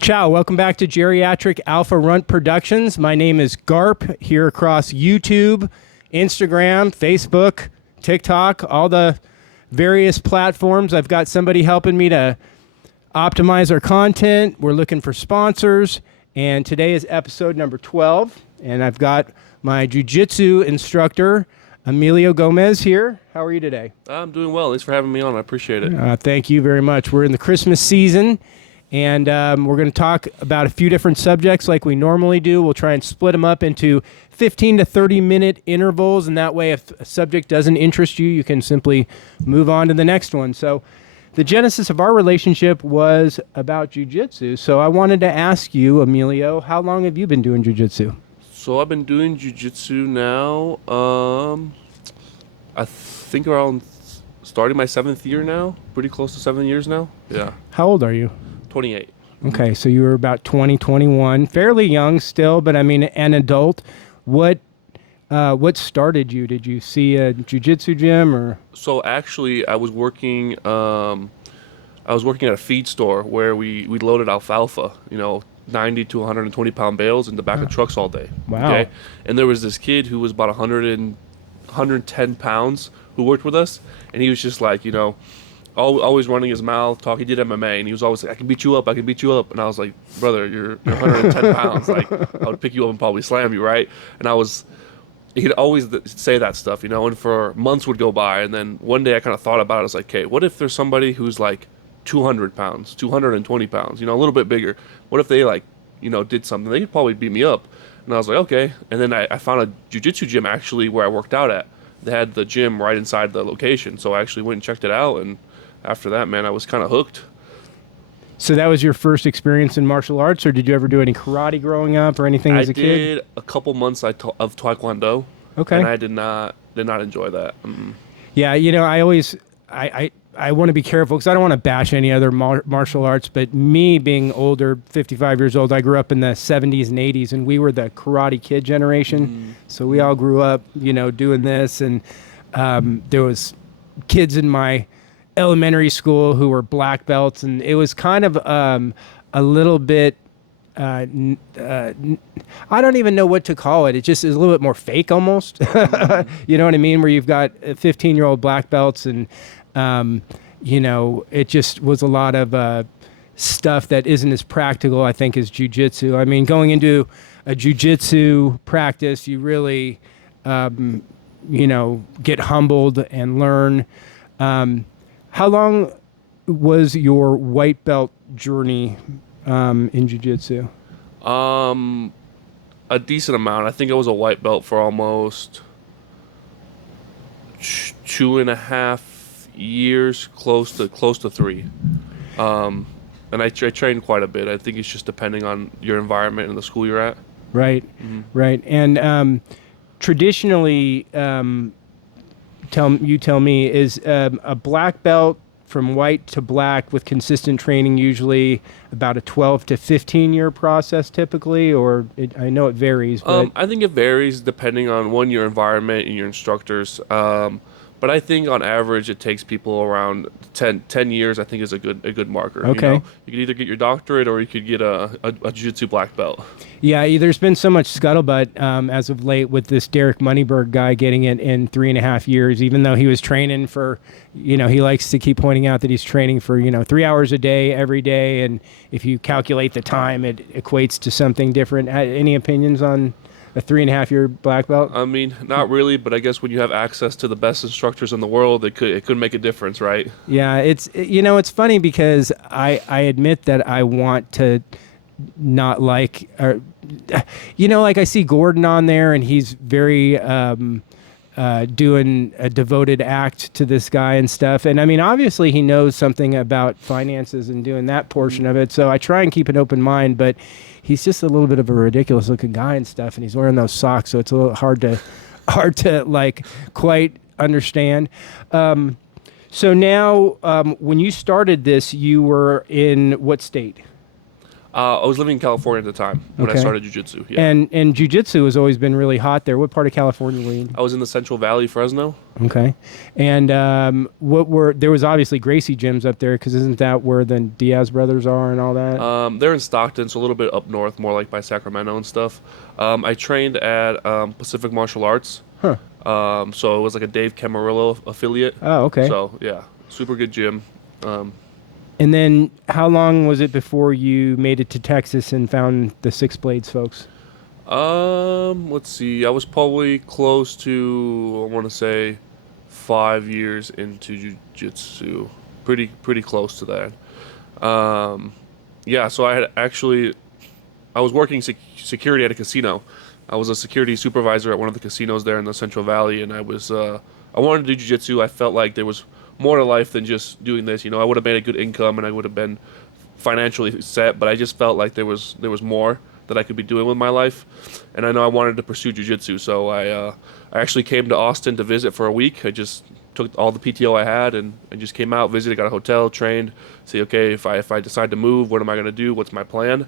Ciao, welcome back to Geriatric Alpha Runt Productions. My name is Garp, here across YouTube, Instagram, Facebook, TikTok, all the various platforms. I've got somebody helping me to optimize our content. We're looking for sponsors, and today is episode number 12, and I've got my jiu-jitsu instructor, Emilio Gomez here. How are you today? I'm doing well. Thanks for having me on. I appreciate it. Thank you very much. We're in the Christmas season, and we're going to talk about a few different subjects like we normally do. We'll try and split them up into 15 to 30-minute intervals, and that way if a subject doesn't interest you, you can simply move on to the next one. So the genesis of our relationship was about jiu-jitsu. So I wanted to ask you, Emilio, how long have you been doing jiu-jitsu? So I've been doing jiu-jitsu now, I think around starting my 7th year now, pretty close to 7 years now. Yeah. How old are you? 28. Okay, so you were about 20, 21, fairly young still, but I mean an adult. What started you? Did you see a jiu-jitsu gym or? So actually, I was working at a feed store where we loaded alfalfa, 90 to 120 pound bales in the back of trucks all day. Wow. Okay? And there was this kid who was about 110 pounds who worked with us, and he was just like, always running his mouth, talking. He did MMA, and he was always like, I can beat you up. And I was like, brother, you're 110 pounds. Like, I would pick you up and probably slam you, right? And he'd always say that stuff, and for months would go by. And then one day I kind of thought about it. I was like, okay, what if there's somebody who's like 200 pounds, 220 pounds, a little bit bigger? What if they did something? They could probably beat me up. And I was like, okay. And then I found a jiu-jitsu gym actually where I worked out at. They had the gym right inside the location. So I actually went and checked it out. And after that, man, I was kind of hooked. So that was your first experience in martial arts, or did you ever do any karate grgrowing up or anything as a kid? I did a couple months of Taekwondo. Okay. And I did not enjoy that. Mm-mm. Yeah, I want to be careful because I don't want to bash any other martial arts, but me being older, 55 years old, I grew up in the 70s and 80s, and we were the Karate Kid generation. So we all grew up, doing this, and there was kids in my elementary school who were black belts, and it was kind of a little bit, I don't even know what to call it. It just is a little bit more fake almost. You know what I mean? Where you've got 15-year-old black belts and it just was a lot of stuff that isn't as practical, I think, as jiu-jitsu. I mean, going into a jiu-jitsu practice, you really, get humbled and learn. How long was your white belt journey in jiu-jitsu? A decent amount. I think I was a white belt for almost 2.5 years, close to 3. And I trained quite a bit. I think it's just depending on your environment and the school you're at. Right, right. And traditionally, tell me, is a black belt from white to black with consistent training usually about a 12 to 15 year process typically, or I know it varies. But I think it varies depending on your environment and your instructors. But I think on average it takes people around 10 years. I think is a good marker. Okay. You could either get your doctorate or you could get a jiu-jitsu black belt. Yeah, there's been so much scuttlebutt as of late with this Derek Moneyberg guy getting it in 3.5 years, even though he was training for, he likes to keep pointing out that he's training for, 3 hours a day every day. And if you calculate the time, it equates to something different. Any opinions on a 3.5 year black belt? I mean, not really, but I guess when you have access to the best instructors in the world, it could make a difference, right? Yeah, it's funny because I admit that I want to not like, or, like I see Gordon on there and he's very doing a devoted act to this guy and stuff. And I mean, obviously he knows something about finances and doing that portion of it. So I try and keep an open mind, but he's just a little bit of a ridiculous looking guy and stuff. And he's wearing those socks. So it's a little hard to like quite understand. So now when you started this, you were in what state? I was living in California at the time when I Okay. started jiu-jitsu. Yeah. And jiu-jitsu has always been really hot there. What part of California were you in? I was in the Central Valley, Fresno. Okay. And there was obviously Gracie gyms up there because isn't that where the Diaz brothers are and all that? They're in Stockton, so a little bit up north, more like by Sacramento and stuff. I trained at Pacific Martial Arts. Huh. So it was like a Dave Camarillo affiliate. Oh, okay. So yeah, super good gym. And then how long was it before you made it to Texas and found the Six Blades folks? Let's see. I was probably close to, I want to say, 5 years into jiu-jitsu. Pretty close to that. Yeah. So I was working security at a casino. I was a security supervisor at one of the casinos there in the Central Valley, and I wanted to do jiu-jitsu. I felt like there was more to life than just doing this. I would have made a good income and I would have been financially set, but I just felt like there was more that I could be doing with my life, and I know I wanted to pursue jiu-jitsu. So I actually came to Austin to visit for a week. I just took all the PTO I had and I just came out, visited, got a hotel, trained, see, okay, if I decide to move, what am I going to do? What's my plan?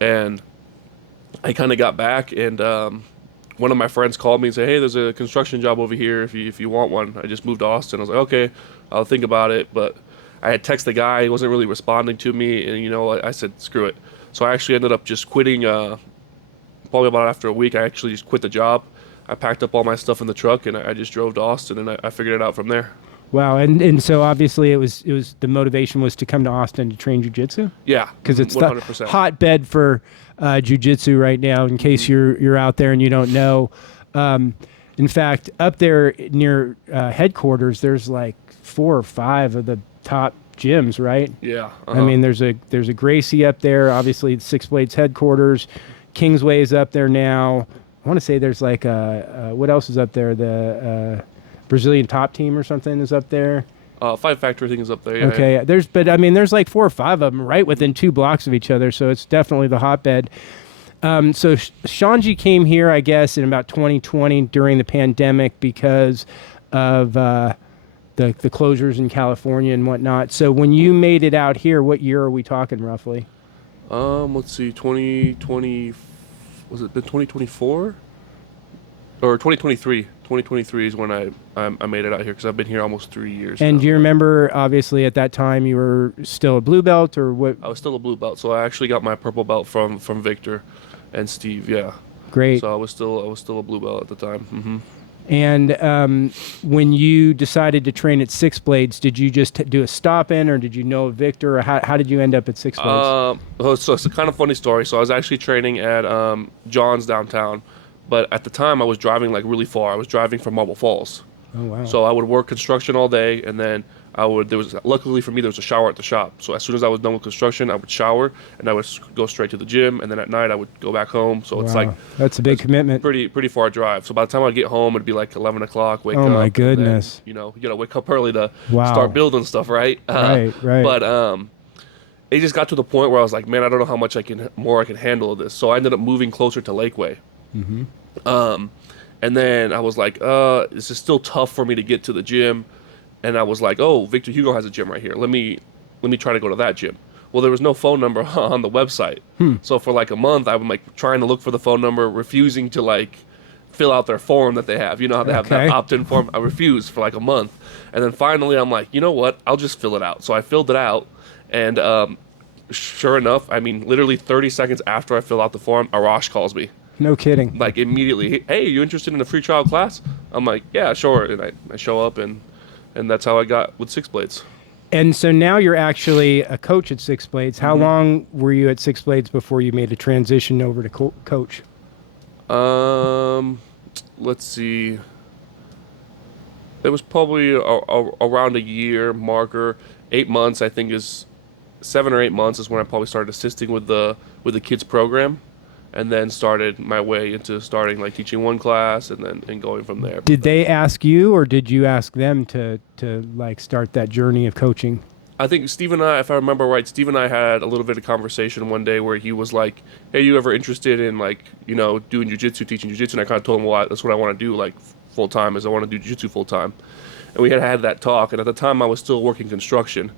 And I kind of got back, and one of my friends called me and said, "Hey, there's a construction job over here if you want one." I just moved to Austin. I was like, "Okay, I'll think about it." But I had texted the guy; he wasn't really responding to me, and I said, "Screw it." So I actually ended up just quitting. Probably about after a week, I actually just quit the job. I packed up all my stuff in the truck, and I just drove to Austin, and I figured it out from there. Wow, and so obviously it was the motivation was to come to Austin to train jiu-jitsu? Yeah, Because it's 100%. the hotbed for jiu-jitsu right now, in case you're out there and you don't know. In fact, up there near headquarters, there's like 4 or 5 of the top gyms, right? Yeah. I mean, there's a Gracie up there, obviously the Six Blades headquarters. Kingsway is up there now. I want to say there's like what else is up there? The Brazilian top team or something is up there. Five Factory thing is up there. Yeah, Okay, yeah. there's like 4 or 5 of them right within 2 blocks of each other, so it's definitely the hotbed. So Shanji came here, I guess, in about 2020 during the pandemic because of the closures in California and whatnot. So when you made it out here, what year are we talking roughly? Let's see, 2020, was it been 2024? Or 2023. 2023 is when I made it out here because I've been here almost 3 years And now. do you remember, obviously, at that time you were still a blue belt or what? I was still a blue belt, so I actually got my purple belt from Victor and Steve. Yeah, Great. so I was still a blue belt at the time. And when you decided to train at Six Blades, did you just do a stop-in, or did you know Victor, or how did you end up at Six Blades? So it's a kind of funny story. So I was actually training at John's downtown, but at the time I was driving like really far. I was driving from Marble Falls. Oh, wow. So I would work construction all day, and then luckily for me, there was a shower at the shop. So as soon as I was done with construction, I would shower, and I would go straight to the gym, and then at night I would go back home. So it's Wow. like That's a big commitment. pretty far drive. So by the time I'd get home, it'd be like 11 o'clock, wake up. Oh, my and then, goodness. you gotta wake up early to Wow. start building stuff, right? Right. But it just got to the point where I was like, man, I don't know how much more I can handle of this. So I ended up moving closer to Lakeway. And then I was like, this is still tough for me to get to the gym. And I was like, oh, Victor Hugo has a gym right here. Let me try to go to that gym. Well, there was no phone number on the website. So for like a month, I was like trying to look for the phone number, refusing to like fill out their form that they have. You know how they have that Okay. opt-in form? I refused for like a month. And then finally I'm like, you know what? I'll just fill it out. So I filled it out. And sure enough, I mean, literally 30 seconds after I filled out the form, Arash calls me. No kidding. Like immediately, hey, you interested in a free trial class? I'm like, yeah, sure. And I show up, and that's how I got with Six Blades. And so now you're actually a coach at Six Blades. How long were you at Six Blades before you made a transition over to coach? Let's see. It was probably around a year marker. 8 months, I think, is 7 or 8 months is when I probably started assisting with the kids program, and then started my way into starting like teaching one class and going from there. Did they ask you, or did you ask them to like start that journey of coaching? I think Steve and I, if I remember right, Steve and I had a little bit of conversation one day where he was like, hey, you ever interested in like, doing jiu-jitsu, teaching jiu-jitsu? And I kind of told him, well, that's what I want to do like full time, is I want to do jiu-jitsu full time. And we had that talk, and at the time I was still working construction.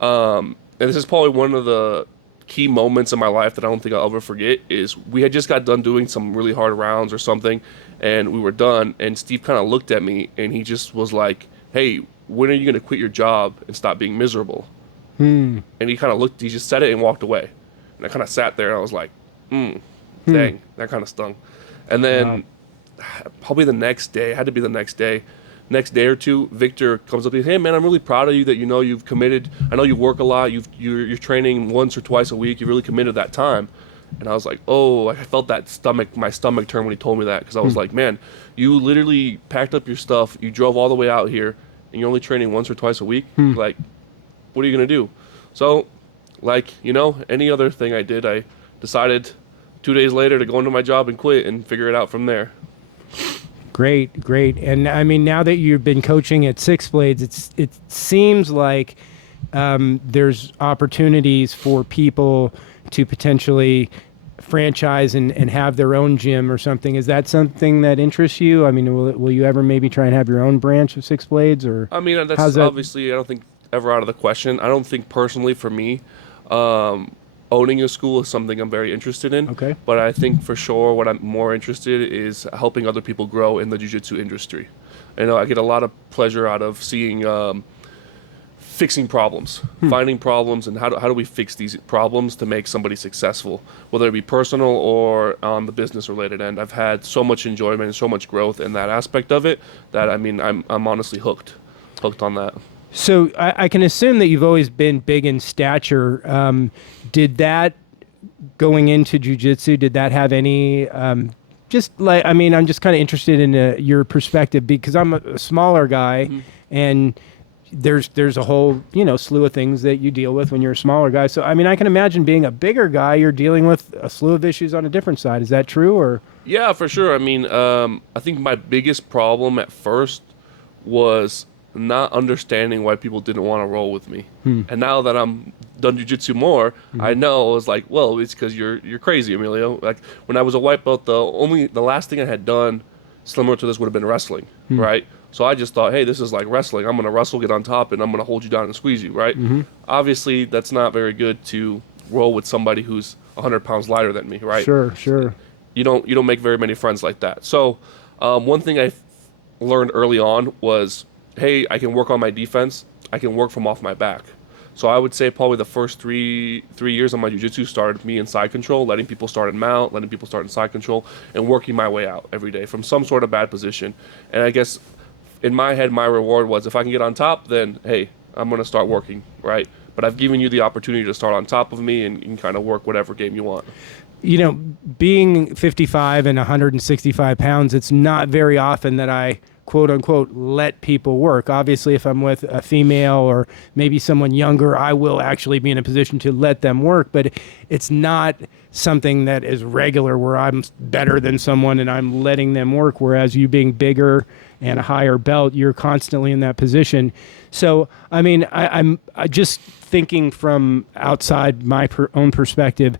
And this is probably one of the key moments in my life that I don't think I'll ever forget is we had just got done doing some really hard rounds or something, and we were done, and Steve kind of looked at me, and he just was like, hey, when are you going to quit your job and stop being miserable? And he kind of looked, he just said it and walked away. And I kind of sat there, and I was like, dang, that kind of stung. And then probably the next day, it had to be the next day or two, Victor comes up to me, hey man, I'm really proud of you that you've committed. I know you work a lot. You're training once or twice a week. You really committed that time. And I was like, oh, I felt my stomach turn when he told me that, because I was like, man, you literally packed up your stuff. You drove all the way out here, and you're only training once or twice a week. Like, what are you gonna do? So, like, any other thing I did, I decided 2 days later to go into my job and quit and figure it out from there. Great. And I mean, now that you've been coaching at Six Blades, it seems like there's opportunities for people to potentially franchise and have their own gym or something. Is that something that interests you? I mean, will you ever maybe try and have your own branch of Six Blades? Or I mean, that's obviously, I don't think ever out of the question. I don't think personally for me, owning a school is something I'm very interested in. Okay. But I think for sure what I'm more interested in is helping other people grow in the jiu-jitsu industry. I get a lot of pleasure out of seeing fixing problems, finding problems, and how do we fix these problems to make somebody successful, whether it be personal or on the business related end. I've had so much enjoyment and so much growth in that aspect of it that, I mean, I'm honestly hooked on that. So I can assume that you've always been big in stature. Did that, going into jiu-jitsu, did that have any, I'm just kind of interested in your perspective, because I'm a smaller guy, and there's a whole, slew of things that you deal with when you're a smaller guy. So, I mean, I can imagine being a bigger guy, you're dealing with a slew of issues on a different side. Is that true? Or? Yeah, for sure. I mean, I think my biggest problem at first was not understanding why people didn't want to roll with me. And now that I'm done jiu-jitsu more, I know it's like, well, it's because you're crazy, Emilio. Like, when I was a white belt, the last thing I had done similar to this would have been wrestling, right? So I just thought, hey, this is like wrestling. I'm going to wrestle, get on top, and I'm going to hold you down and squeeze you, right? Obviously, that's not very good to roll with somebody who's 100 pounds lighter than me, right? Sure. You don't make very many friends like that. So one thing I learned early on was, hey, I can work on my defense. I can work from off my back. So I would say probably the first three years of my jiu-jitsu started me in side control, letting people start in mount, letting people start in side control, and working my way out every day from some sort of bad position. And I guess in my head, my reward was, if I can get on top, then, hey, I'm going to start working, right? But I've given you the opportunity to start on top of me, and you can kind of work whatever game you want. Being 55 and 165 pounds, it's not very often that I, quote unquote, let people work. Obviously, if I'm with a female or maybe someone younger, I will actually be in a position to let them work, but it's not something that is regular where I'm better than someone and I'm letting them work, whereas you being bigger and a higher belt, you're constantly in that position. So, I mean, I'm just thinking from outside my own perspective,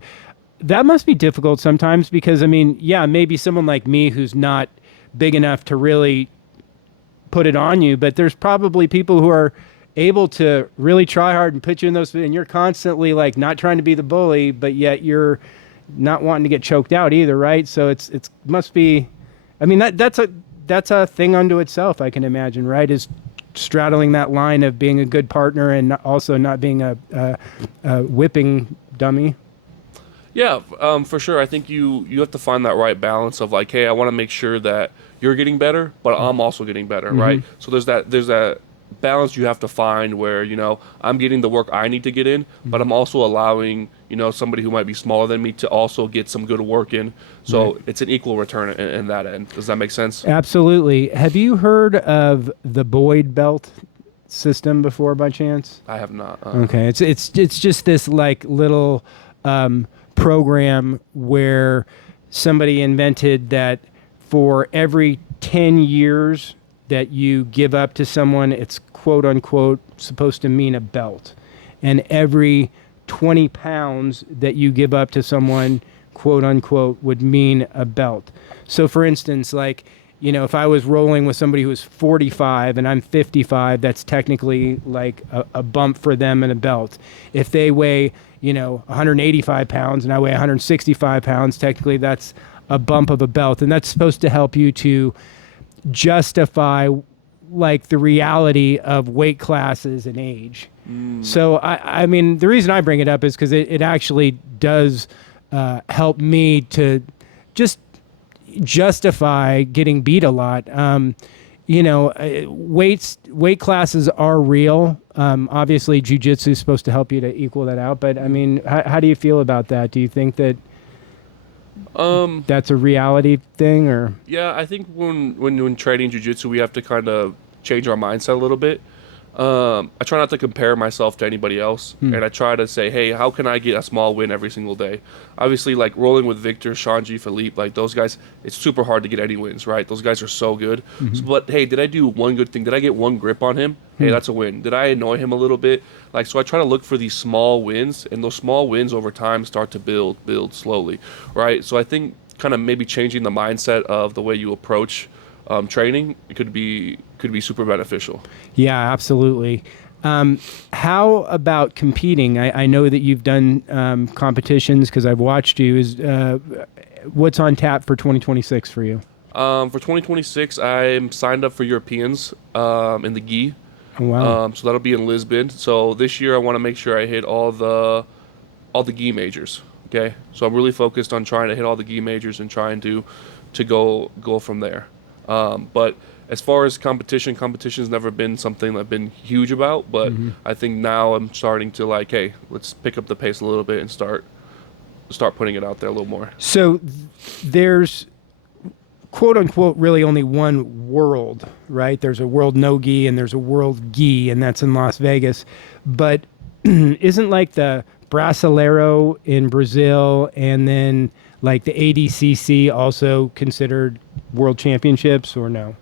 that must be difficult sometimes, because, I mean, yeah, maybe someone like me who's not big enough to really put it on you, but there's probably people who are able to really try hard and put you in those, and you're constantly like not trying to be the bully, but yet you're not wanting to get choked out either, right? So it's must be, I mean, that's a thing unto itself, I can imagine, right? Is straddling that line of being a good partner and also not being a whipping dummy. Yeah, for sure. I think you have to find that right balance of like, hey, I want to make sure that you're getting better, but I'm also getting better, right? So there's that balance you have to find where, I'm getting the work I need to get in, but I'm also allowing, somebody who might be smaller than me to also get some good work in. So it's an equal return in that end. Does that make sense? Absolutely. Have you heard of the Boyd belt system before by chance? I have not. Okay. It's just this like little program where somebody invented that for every 10 years that you give up to someone, it's quote unquote supposed to mean a belt. And every 20 pounds that you give up to someone, quote unquote, would mean a belt. So for instance, like, if I was rolling with somebody who was 45 and I'm 55, that's technically like a bump for them and a belt. If they weigh 185 pounds and I weigh 165 pounds, technically that's a bump of a belt. And that's supposed to help you to justify like the reality of weight classes and age. So I mean, the reason I bring it up is because it actually does help me to just justify getting beat a lot. Weight classes are real. Obviously, jiu-jitsu is supposed to help you to equal that out. But I mean, how do you feel about that? Do you think that that's a reality thing, or? Yeah, I think when training jiu-jitsu, we have to kind of change our mindset a little bit. I try not to compare myself to anybody else, and I try to say, hey, how can I get a small win every single day? Obviously, like rolling with Victor, Shanji, Philippe, like those guys, it's super hard to get any wins, right? Those guys are so good. But hey, did I do one good thing? Did I get one grip on him? Hey, that's a win. Did I annoy him a little bit? Like, so I try to look for these small wins, and those small wins over time start to build slowly, right? So I think kind of maybe changing the mindset of the way you approach training could be super beneficial. Yeah, absolutely. How about competing? I know that you've done competitions because I've watched you. What's on tap for 2026 for you? For 2026, I'm signed up for Europeans in the gi. Oh, wow. So that'll be in Lisbon. So this year, I want to make sure I hit all the gi majors. Okay, so I'm really focused on trying to hit all the gi majors and trying to go from there. But as far as competition's never been something I've been huge about. But I think now I'm starting to like, hey, let's pick up the pace a little bit and start putting it out there a little more. So there's quote unquote really only one world, right? There's a world no gi and there's a world gi, and that's in Las Vegas. But isn't like the Brasileiro in Brazil and then like the ADCC also considered world championships, or no?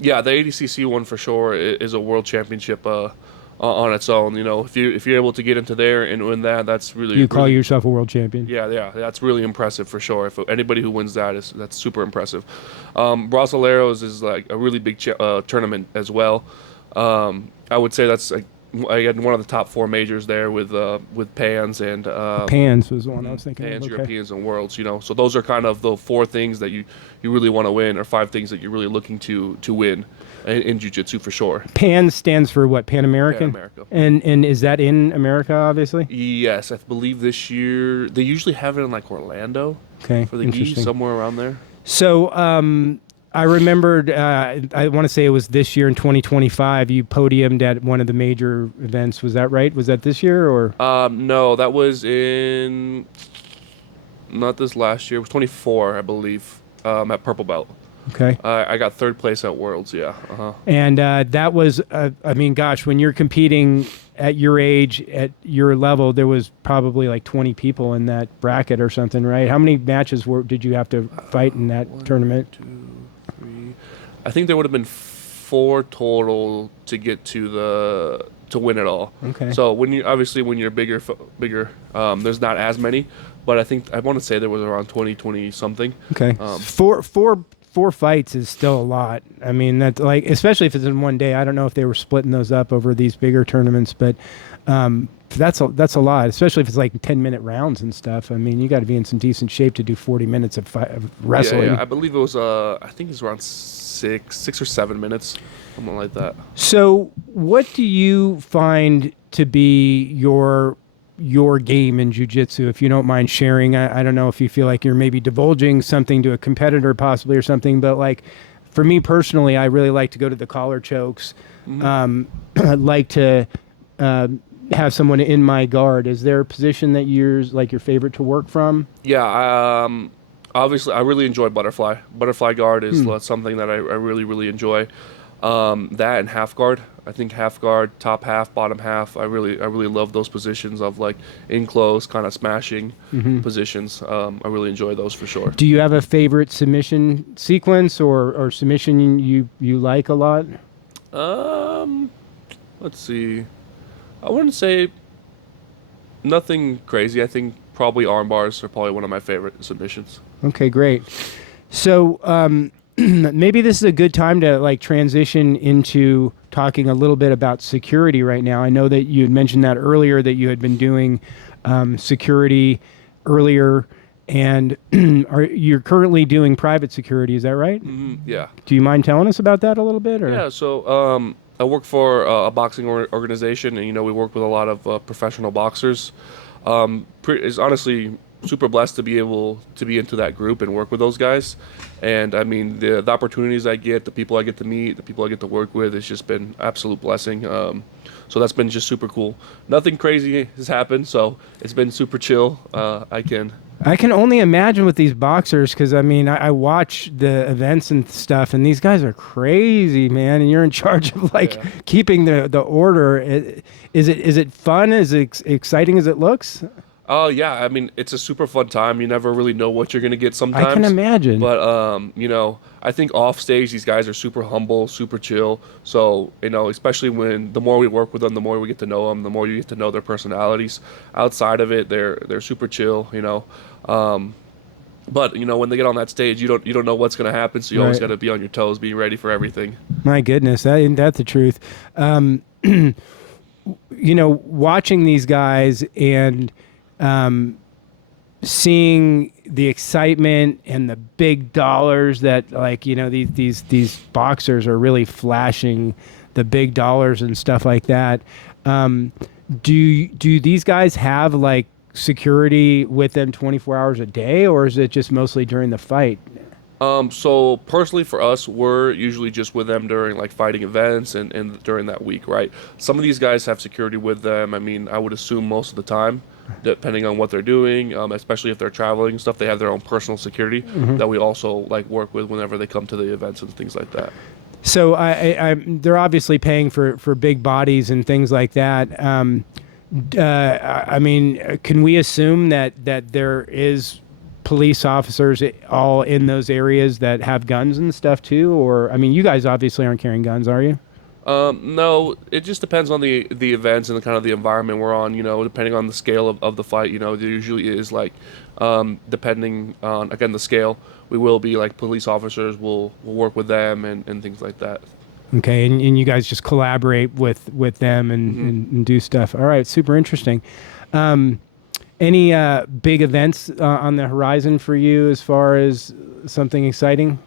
Yeah, the ADCC one for sure is a world championship on its own. If you're able to get into there and win that, that's really You call yourself a world champion? Yeah, that's really impressive for sure. If anybody who wins that's super impressive. Brasileiros is like a really big tournament as well. I would say that's like I had one of the top 4 majors there with Pans and Pans was the one I was thinking Pans, of. Okay. Europeans, and Worlds. So those are kind of the 4 things that you really want to win, or 5 things that you're really looking to win in jiu-jitsu for sure. Pan stands for what? Pan American. Pan America. And is that in America? Obviously. Yes, I believe this year they usually have it in like Orlando. Okay. For the gi, somewhere around there. So I remembered, I want to say it was this year in 2025, you podiumed at one of the major events. Was that right? Was that this year or? No, that was in, not this last year. It was 24, I believe, at Purple Belt. Okay. I got 3rd place at Worlds, yeah. And that was, I mean, gosh, when you're competing at your age, at your level, there was probably like 20 people in that bracket or something, right? How many matches did you have to fight in that tournament? 1, 2, 3. I think there would have been 4 total to get to win it all. Okay. So when you're bigger, there's not as many, but I want to say there was around 20 something. Okay. Four fights is still a lot. I mean, that's like, especially if it's in one day. I don't know if they were splitting those up over these bigger tournaments, but that's a lot, especially if it's like 10-minute rounds and stuff. I mean, you got to be in some decent shape to do 40 minutes of wrestling. Yeah, I believe it was. I think it's around 6 or 7 minutes, something like that. So, what do you find to be your game in jiu-jitsu, if you don't mind sharing? I don't know if you feel like you're maybe divulging something to a competitor possibly or something, but like for me personally, I really like to go to the collar chokes. I'd like to have someone in my guard. Is there a position that you're like your favorite to work from? Yeah, obviously I really enjoy butterfly. Butterfly guard is something that I really, really enjoy. That and half guard. I think half guard, top half, bottom half. I really love those positions of like in close, kind of smashing positions. I really enjoy those for sure. Do you have a favorite submission sequence or submission you like a lot? Let's see. I wouldn't say nothing crazy. I think probably arm bars are probably one of my favorite submissions. Okay, great. So maybe this is a good time to like transition into talking a little bit about security right now. I know that you had mentioned that earlier, that you had been doing security earlier, and you're currently doing private security. Is that right? Yeah. Do you mind telling us about that a little bit? Or? Yeah. So I work for a boxing organization, and we work with a lot of professional boxers. It's honestly super blessed to be able to be into that group and work with those guys. And I mean, the opportunities I get, the people I get to meet, the people I get to work with, it's just been absolute blessing. So that's been just super cool. Nothing crazy has happened, so it's been super chill. I can only imagine with these boxers, because I mean, I watch the events and stuff, and these guys are crazy, man. And you're in charge of like keeping the order. Is it fun? Is it exciting as it looks? Oh yeah, I mean it's a super fun time. You never really know what you're gonna get sometimes. I can imagine. But I think off stage these guys are super humble, super chill. So especially when the more we work with them, the more we get to know them, the more you get to know their personalities. Outside of it, they're super chill. But when they get on that stage, you don't know what's gonna happen. So you always got to be on your toes, be ready for everything. My goodness, that's the truth. Watching these guys and seeing the excitement and the big dollars that these boxers are really flashing the big dollars and stuff like that. Do these guys have like security with them 24 hours a day, or is it just mostly during the fight? So personally for us, we're usually just with them during like fighting events and during that week, right? Some of these guys have security with them. I mean, I would assume most of the time, depending on what they're doing, especially if they're traveling and stuff, they have their own personal security that we also like work with whenever they come to the events and things like that. So they're obviously paying for big bodies and things like that. I mean, can we assume that there is police officers all in those areas that have guns and stuff too? Or, I mean, you guys obviously aren't carrying guns, are you? No, it just depends on the events and the kind of the environment we're on, depending on the scale of the fight, there usually is like, depending on, again, the scale, we will be like police officers, we'll work with them and things like that. Okay. And you guys just collaborate with them and do stuff. All right. Super interesting. Any big events on the horizon for you as far as something exciting?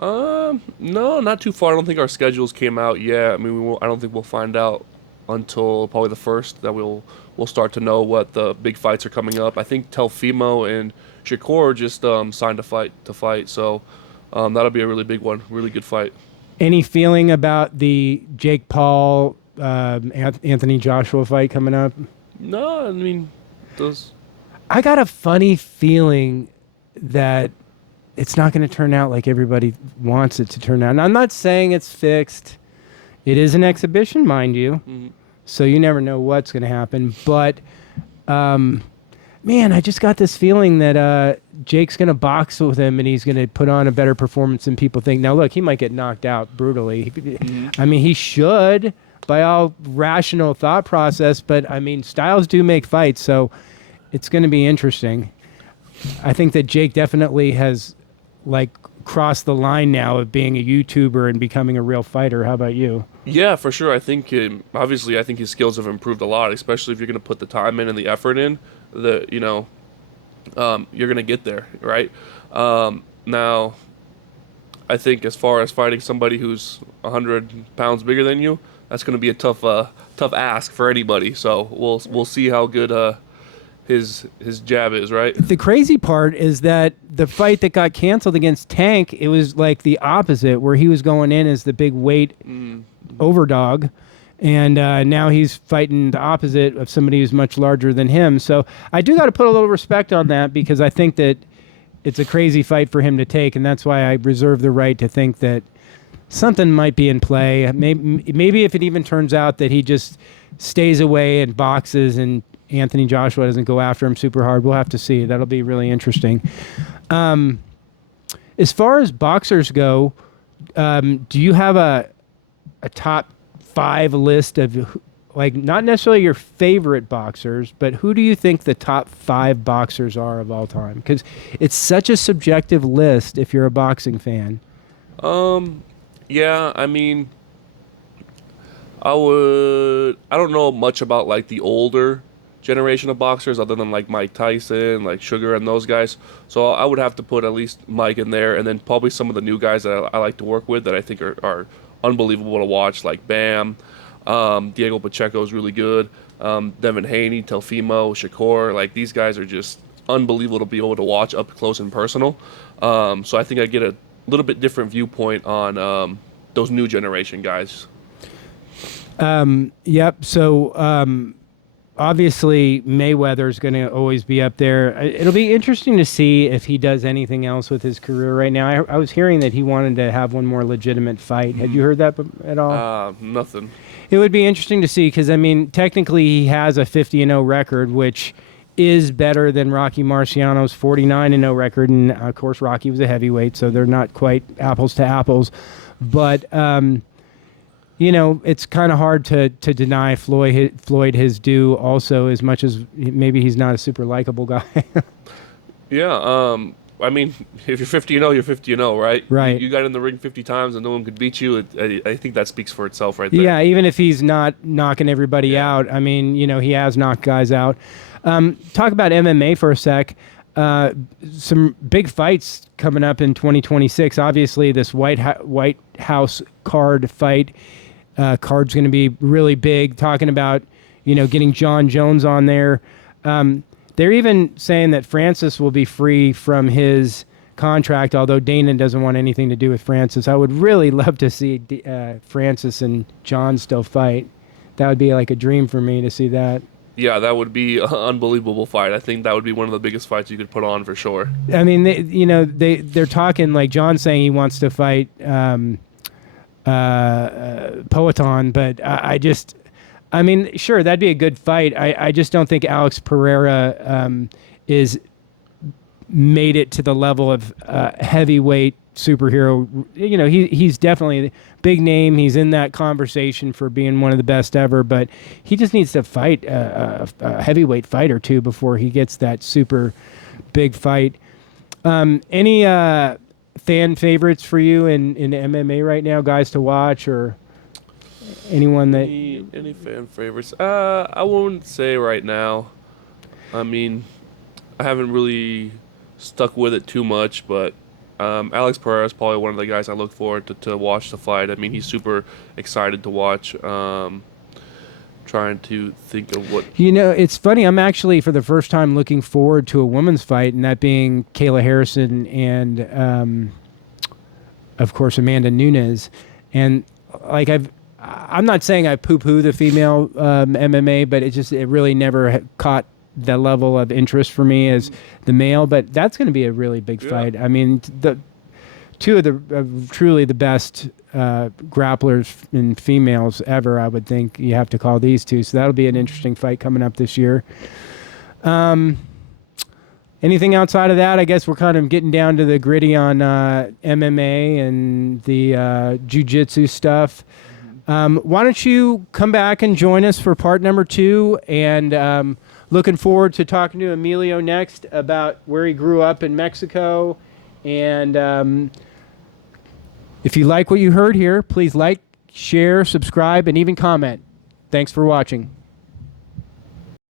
No, not too far. I don't think our schedules came out yet. I mean, I don't think we'll find out until probably the 1st that we'll start to know what the big fights are coming up. I think Telfimo and Shakur just signed to fight, so that'll be a really big one, really good fight. Any feeling about the Jake Paul Anthony Joshua fight coming up? No, I mean, I got a funny feeling that it's not going to turn out like everybody wants it to turn out. And I'm not saying it's fixed. It is an exhibition, mind you. So you never know what's going to happen. But, man, I just got this feeling that Jake's going to box with him and he's going to put on a better performance than people think. Now, look, he might get knocked out brutally. I mean, he should by all rational thought process. But, I mean, styles do make fights. So it's going to be interesting. I think that Jake definitely has like crossed the line now of being a YouTuber and becoming a real fighter. How about you? Yeah, for sure. I think obviously I think his skills have improved a lot, especially if you're going to put the time in and the effort in. You're going to get there, right? Now, I think as far as fighting somebody who's 100 pounds bigger than you, that's going to be a tough ask for anybody. So we'll see how good his jab is, right? The crazy part is that the fight that got canceled against Tank, it was like the opposite, where he was going in as the big weight overdog, and now he's fighting the opposite of somebody who's much larger than him. So I do got to put a little respect on that, because I think that it's a crazy fight for him to take, and that's why I reserve the right to think that something might be in play. Maybe if it even turns out that he just stays away and boxes and Anthony Joshua doesn't go after him super hard. We'll have to see. That'll be really interesting. As far as boxers go, do you have a top 5 list of, like, not necessarily your favorite boxers, but who do you think the top 5 boxers are of all time? Because it's such a subjective list if you're a boxing fan. Yeah, I mean, I don't know much about like the older generation of boxers other than like Mike Tyson, like Sugar and those guys. So I would have to put at least Mike in there, and then probably some of the new guys that I like to work with that I think are unbelievable to watch, like Bam, Diego Pacheco is really good, Devin Haney, Telfimo, Shakur. Like these guys are just unbelievable to be able to watch up close and personal. So I think I get a little bit different viewpoint on those new generation guys. Yep. So obviously Mayweather's going to always be up there. It'll be interesting to see if he does anything else with his career right now. I was hearing that he wanted to have one more legitimate fight. Had you heard that at all? Nothing. It would be interesting to see because, I mean, technically he has a 50-0 record, which is better than Rocky Marciano's 49-0 record. And, of course, Rocky was a heavyweight, so they're not quite apples to apples. But, you know, it's kind of hard to deny Floyd his due also, as much as maybe he's not a super likable guy. Yeah, I mean, if you're 50-0, you're 50-0, right? Right. You got in the ring 50 times and no one could beat you. I think that speaks for itself right there. Yeah, even if he's not knocking everybody Yeah. out. I mean, you know, he has knocked guys out. Talk about MMA for a sec. Some big fights coming up in 2026. Obviously, this White House card fight. Card's going to be really big. Talking about, you know, getting John Jones on there. They're even saying that Francis will be free from his contract, although Dana doesn't want anything to do with Francis. I would really love to see Francis and John still fight. That would be like a dream for me to see that. Yeah, that would be an unbelievable fight. I think that would be one of the biggest fights you could put on for sure. I mean, they're talking like John saying he wants to fight Poetan, but I mean, sure, that'd be a good fight. I just don't think Alex Pereira is made it to the level of heavyweight superhero. You know, he's definitely a big name. He's in that conversation for being one of the best ever, but he just needs to fight a heavyweight fight or two before he gets that super big fight. Any fan favorites for you in MMA right now, guys to watch, or anyone that any fan favorites? I won't say right now. I mean, I haven't really stuck with it too much, but Alex Pereira is probably one of the guys I look forward to watch the fight. I mean, he's super excited to watch. Trying to think of what... You know, it's funny. I'm actually, for the first time, looking forward to a women's fight, and that being Kayla Harrison and, of course, Amanda Nunes. And, like, I'm not saying I poo-poo the female MMA, but it really never caught the level of interest for me as the male. But that's going to be a really big fight. I mean, the two of the truly the best grapplers and females ever, I would think you have to call these two. So that'll be an interesting fight coming up this year. Anything outside of that? I guess we're kind of getting down to the gritty on MMA and the jiu-jitsu stuff. Why don't you come back and join us for part number 2? And looking forward to talking to Emilio next about where he grew up in Mexico. And if you like what you heard here, please like, share, subscribe, and even comment. Thanks for watching.